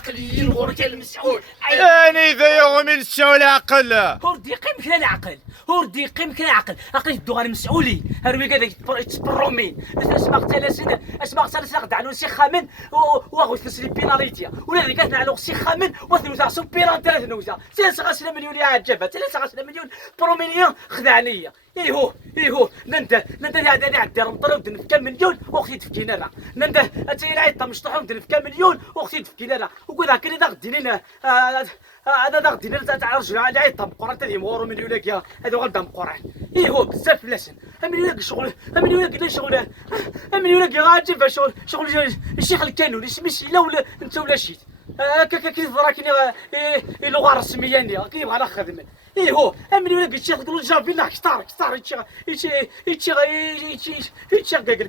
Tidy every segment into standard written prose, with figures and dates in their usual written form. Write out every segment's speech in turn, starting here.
عقليين غورك المسؤول. يعني ذا يوم الشاول عقل هوردي قيم كلا العقل، هوردي قيم كلا العقل، عقل يدو غير المسؤولي هروي كذا يتبرومي اسمع تلاسين اسمع تلاسين غدعلو سي خامن واغو تسلي بيناليتيا ولا ذيك نعلو سي خامن وثنو تاع سو بيران ثلاث نوزا 3 مليون يا عجبه 3 مليون برومينيا خدعنيه. ايهو ننده هذا عندي رمطلو في كم مليون واختي تفكينا راه ننده انت الى عيط مشطوح في كم مليون واختي تفكينا راه وكذا كري دا غدينينا هذا دا غدينا تاع رجل على عيط مقران تاع مورو مليونك يا هذا غدا مقران. ايهو بزاف فلاسن مليونك شغل مليونك لا شغل مليونك غاجي شغل الشيخ الكانون يسمي لا ولا انت ولا شيت كي ضراكني اللغه الرسميه ني كيبغى ناخذ من ايهو امني ولا قلت شيخ تقول جاب لنا كثار يتشي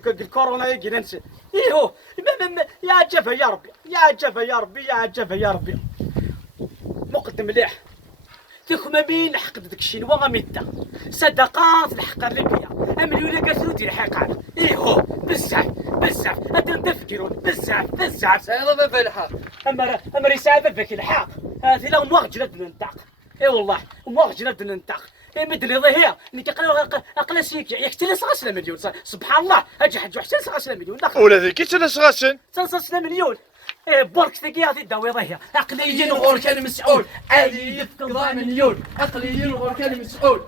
الكورونا يجي ايهو يا عجبها يا ربي يا عجبها يا ربي مقدم مليح تخمة مين حق داك الشينوا غاميتا صدقات الحق اللي بيا امني ولا قالت دير حقا ايهو بزاف هذا تفكيرون بزاف سيلا في الحق اما رسالة فيك الحق هذه لا مواجهة ننطق اي والله مواجهة ننطق مدري ضهيا اللي كيقراو اقلاسيك يحتل 3 مليون سبحان الله اجي حد حتى 3 مليون ولا ذيك تلاش غاسن 3 مليون برك ثقي هذه الدواء ضهيا عقليين غورك المسؤول، عالي يفقد مليون عقليين غورك المسؤول.